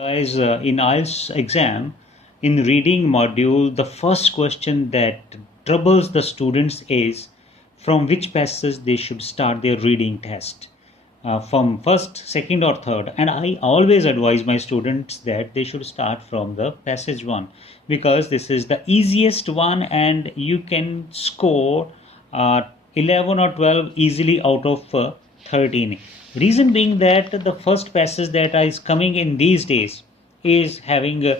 Guys, in Ielts exam, in reading module, the first question that troubles the students is from which passage they should start their reading test. From first, second, or third. And I always advise my students that they should start from the passage one because this is the easiest one and you can score 11 or 12 easily out of 13. Reason being that the first passage that is coming in these days is having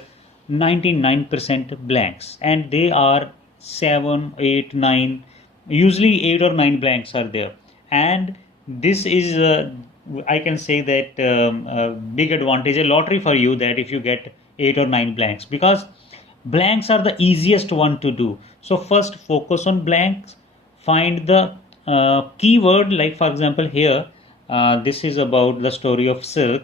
99% blanks, and they are 7, 8, 9. Usually 8 or 9 blanks are there, and this is I can say that a big advantage, a lottery for you, that if you get 8 or 9 blanks, because blanks are the easiest one to do. So first focus on blanks, find the keyword, like for example here this is about the story of silk,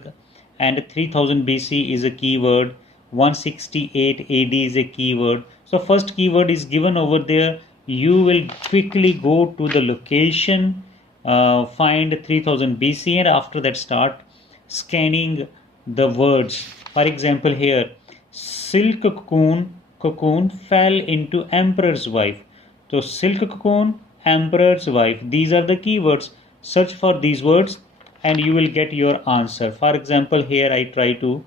and 3000 BC is a keyword, 168 AD is a keyword. So first keyword is given over there. You will quickly go to the location, find 3000 BC, and after that start scanning the words. For example here, silk cocoon fell into emperor's wife. So silk cocoon, emperor's wife, these are the keywords. Search for these words and you will get your answer. For example here I try to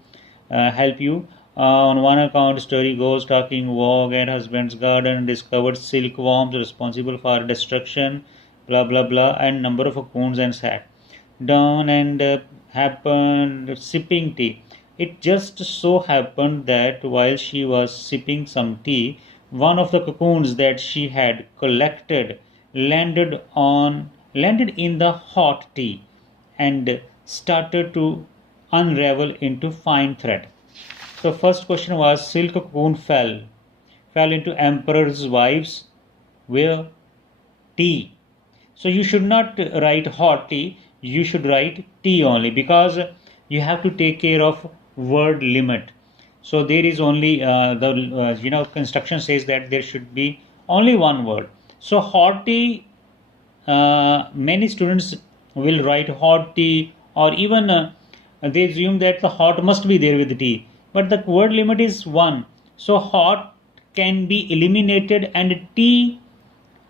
help you. On one account, story goes, talking Vogue and husband's garden discovered silkworms responsible for destruction, blah blah blah, and number of cocoons and sat down and happened sipping tea. It just so happened that while she was sipping some tea, one of the cocoons that she had collected landed in the hot tea and started to unravel into fine thread. So first question was silk cocoon fell into emperor's wives where tea. So you should not write hot tea, you should write tea only, because you have to take care of word limit. So there is only the construction says that there should be only one word. So hot tea, many students will write hot tea, or even they assume that the hot must be there with the tea, but the word limit is one. So hot can be eliminated and tea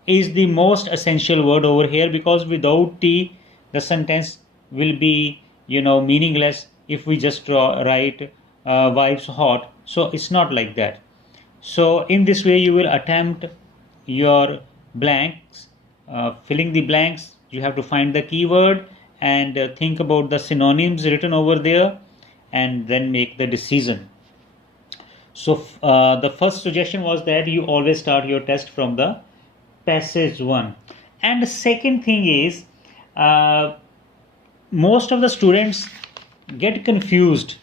is the most essential word over here, because without tea the sentence will be meaningless if we just write wives hot. So it's not like that. So in this way you will attempt your blanks. Filling the blanks, you have to find the keyword and think about the synonyms written over there and then make the decision. So the first suggestion was that you always start your test from the passage one. And the second thing is, most of the students get confused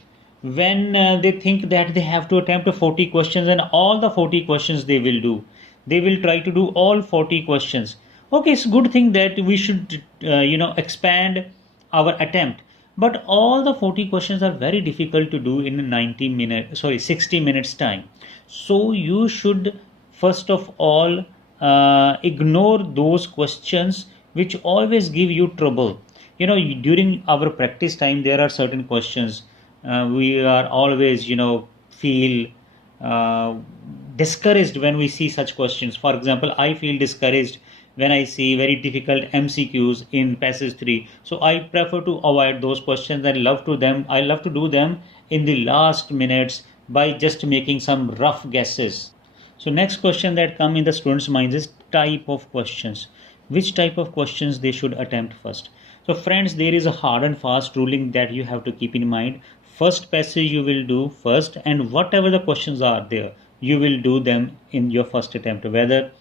when they think that they have to attempt 40 questions and all the 40 questions they will do. They will try to do all 40 questions. Okay, it's a good thing that we should expand our attempt, but all the 40 questions are very difficult to do in 60 minutes time. So you should first of all ignore those questions which always give you trouble. During our practice time there are certain questions we are always feel discouraged when we see such questions. For example, I feel discouraged when I see very difficult MCQs in passage 3. So I prefer to avoid those questions and I love to do them in the last minutes by just making some rough guesses. So next question that come in the students' minds is type of questions. Which type of questions they should attempt first? So friends, there is a hard and fast ruling that you have to keep in mind. First passage you will do first, and whatever the questions are there, you will do them in your first attempt, whether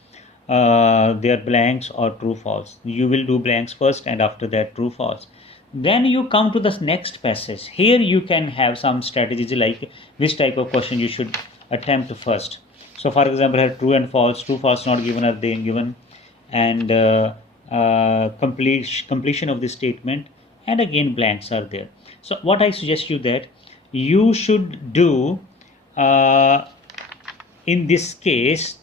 they are blanks or true false. You will do blanks first and after that true false. Then you come to the next passage. Here you can have some strategies like which type of question you should attempt first. So for example, have true and false, true false not given, are they given, and completion of the statement, and again blanks are there. So what I suggest you that you should do in this case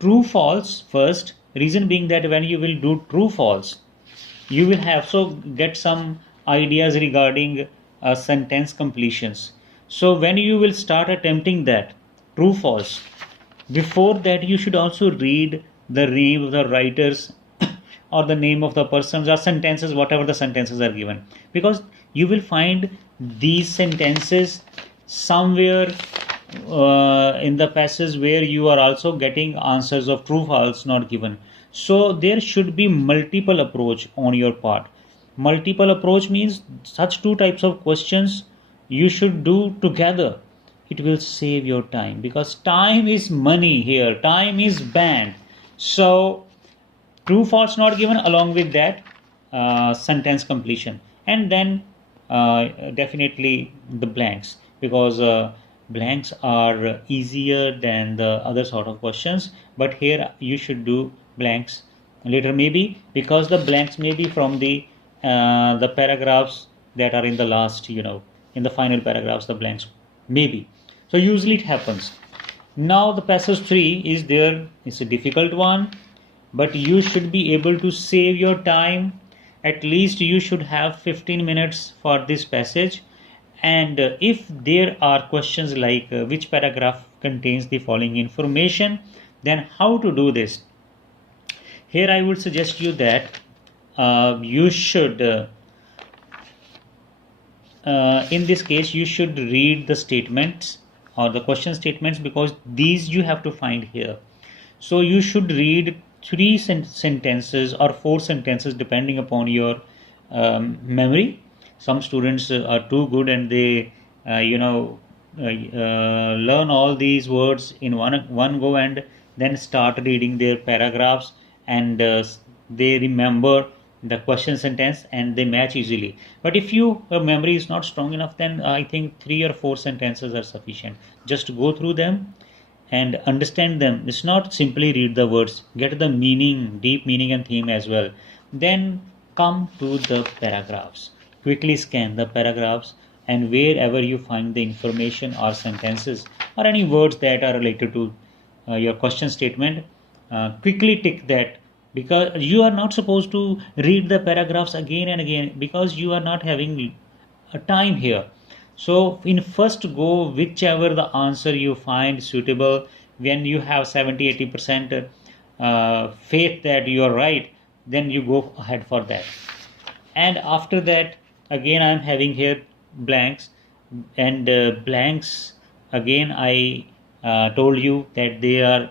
true false first. Reason being that when you will do true false, you will have so get some ideas regarding sentence completions. So when you will start attempting that, true false, before that you should also read the name of the writers or the name of the persons or sentences, whatever the sentences are given, because you will find these sentences somewhere in the passage where you are also getting answers of true false not given. So there should be multiple approach on your part. Multiple approach means such two types of questions you should do together. It will save your time, because time is money here, time is banned. So true false not given, along with that sentence completion, and then definitely the blanks, because blanks are easier than the other sort of questions, but here you should do blanks later, maybe because the blanks may be from the paragraphs that are in the last, in the final paragraphs, the blanks maybe. So usually it happens. Now the passage 3 is there. It's a difficult one, but you should be able to save your time. At least you should have 15 minutes for this passage. And if there are questions like which paragraph contains the following information, then how to do this? Here I would suggest you that you should in this case you should read the statements or the question statements, because these you have to find here. So you should read three sentences or four sentences depending upon your memory. Some students are too good and they learn all these words in one go and then start reading their paragraphs, and they remember the question sentence and they match easily. But if your memory is not strong enough, then I think 3 or 4 sentences are sufficient. Just go through them and understand them. It's not simply read the words, get the meaning, deep meaning and theme as well. Then come to the paragraphs. Quickly scan the paragraphs, and wherever you find the information or sentences or any words that are related to your question statement, quickly tick that, because you are not supposed to read the paragraphs again and again, because you are not having a time here. So in first go, whichever the answer you find suitable, when you have 70-80% faith that you are right, then you go ahead for that. And after that, again I am having here blanks, and blanks again I told you that they are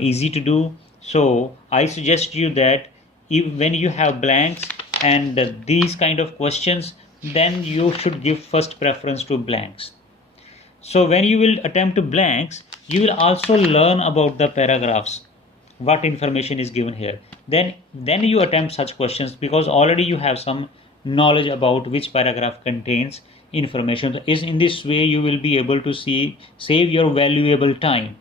easy to do. So I suggest you that when you have blanks and these kind of questions, then you should give first preference to blanks. So when you will attempt blanks, you will also learn about the paragraphs, what information is given here. Then you attempt such questions, because already you have some knowledge about which paragraph contains information. Is in this way you will be able to save your valuable time.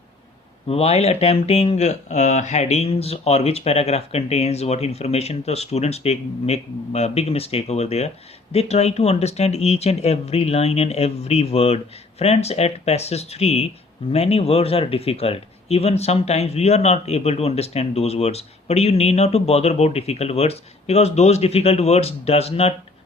While attempting headings or which paragraph contains what information, the students make a big mistake over there. They try to understand each and every line and every word. Friends, at passage 3, many words are difficult. Even sometimes we are not able to understand those words. But you need not to bother about difficult words, because those difficult words do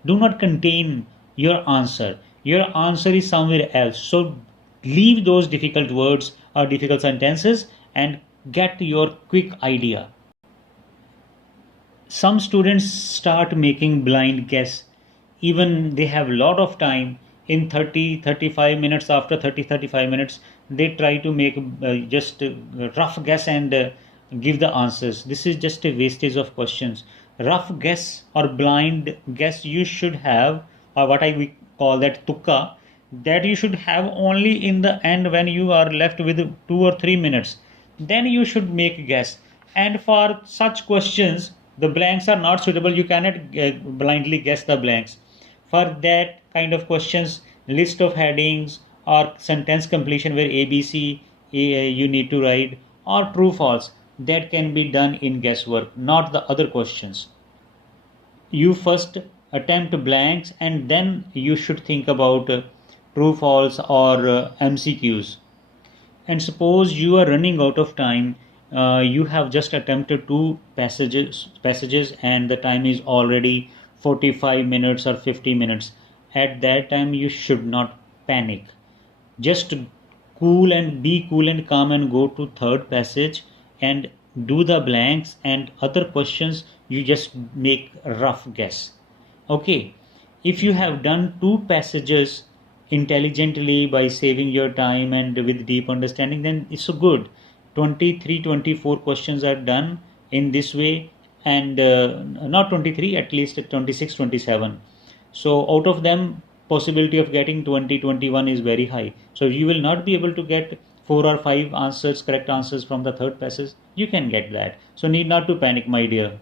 not contain your answer. Your answer is somewhere else. So leave those difficult words or difficult sentences and get your quick idea. Some students start making blind guess, even they have a lot of time. In 30-35 minutes, after 30-35 minutes, they try to make just a rough guess and give the answers. This is just a wastage of questions. Rough guess or blind guess you should have, or what we call that tukka, that you should have only in the end when you are left with 2 or 3 minutes. Then you should make a guess. And for such questions, the blanks are not suitable. You cannot blindly guess the blanks. For that kind of questions, list of headings or sentence completion where ABC you need to write, or true false, that can be done in guesswork, not the other questions. You first attempt blanks and then you should think about true false or MCQs. And suppose you are running out of time, you have just attempted 2 passages and the time is already 45 minutes or 50 minutes. At that time you should not panic. Just be cool and calm and go to third passage and do the blanks and other questions you just make a rough guess. Okay, if you have done two passages intelligently by saving your time and with deep understanding, then it's so good. 23, 24 questions are done in this way, and not 23, at least 26, 27. So out of them, possibility of getting 20, 21 is very high. So you will not be able to get 4 or 5 answers, correct answers from the third passage. You can get that. So need not to panic, my dear.